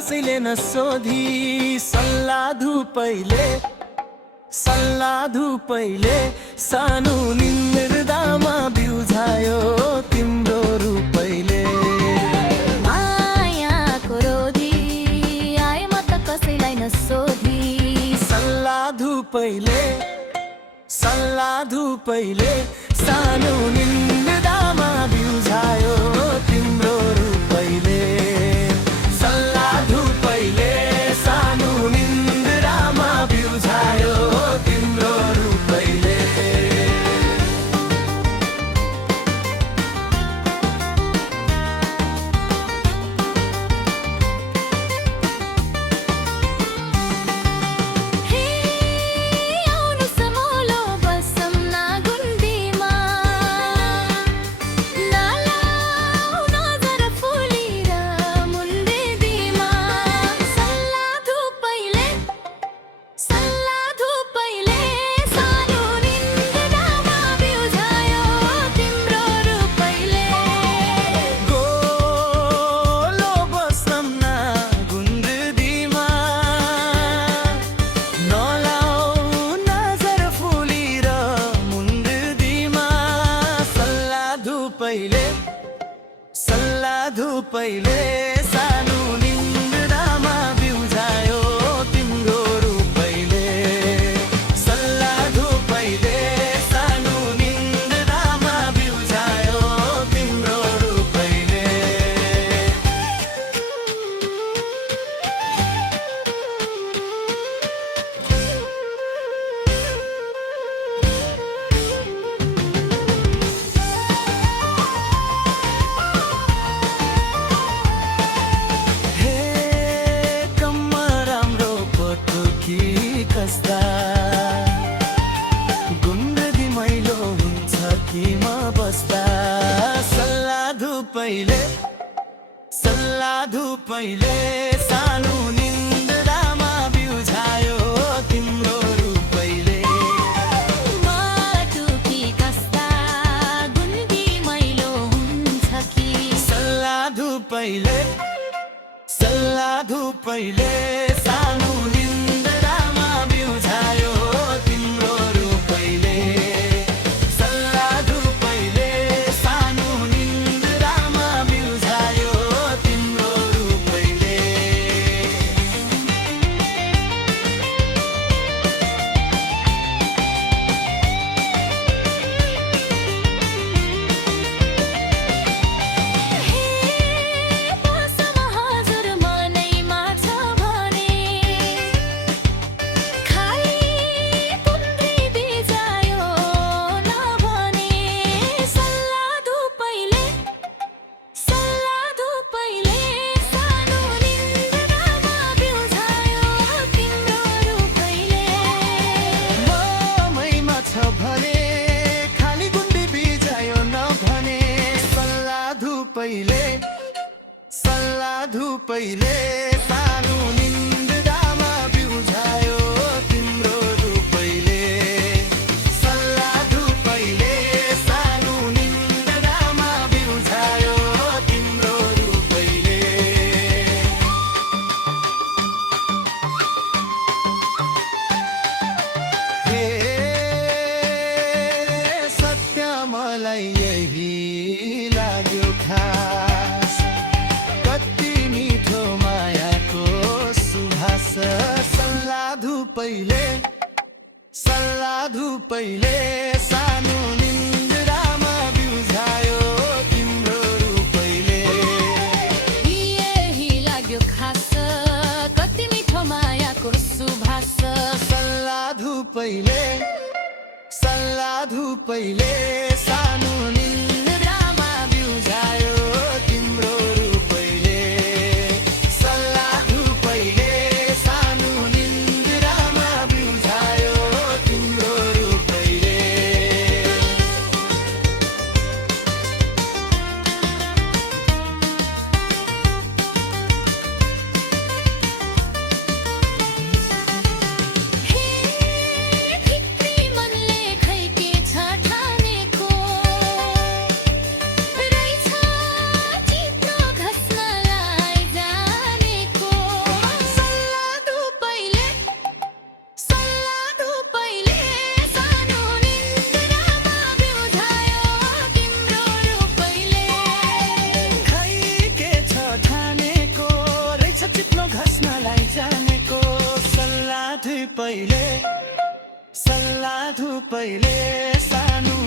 कसैले नसोधी सल्लाह धुपैले सानो निन्द्रामा बिउझायो तिम्रो रूपैले। मायाको रोधी आए म त कसैलाई नसोधी सल्लाह धुपैले सानो निन्द्रामा बिउझायो तिम्रो रूपैले। सल्लाह धुपैले सानो निन्द्रामा बिउझायो तिम्रो रूपैले। सल्लाह धुपैले सानो निन्द्रामा बिउझायो तिम्रो रूपैले। सल्लाह धुपैले सानो निन्द्रामा बिउझायो तिम्रो रूपैले। कस्ता गुन्द्रदी मैलो हुन्छ कि म बस्दा। सल्लाह धुपैले सानो निन्द्रामा बिउझायो तिम्रो रूपैले। माटो कि कस्ता गुन्द्री मैलो हुन्छ कि। सल्लाह धुपैले सानो निन्द्रामा बिउझायो तिम्रो रूपैले। सल्लाह धुपैले सानो निन्द्रामा बिउझायो तिम्रो रूपैले। सल्लाह धुपैले सानो निन्द्रामा बिउझायो तिम्रो रूपैले। सल्लाह धुपैले सानो निन्द्रामा बिउझायो तिम्रो रूपैले। हे सत्य मलाई यही लाग्यो खास, कति मिठो मायाको सुभाष। सल्लाह धुपैले सानो निन्द्रामा बिउझायो तिम्रो रूपैले। यही लाग्यो खास, कति मिठो मायाको सुभाष। सल्लाह धुपैले सानो निन्द्रामा बिउझायो तिम्रो रूपैले। सल्लाह धुपैले सानो निन्द्रामा बिउझायो तिम्रो रूपैले। चिप्लो घस्नलाई जानेको सल्लाह धुपैले सानो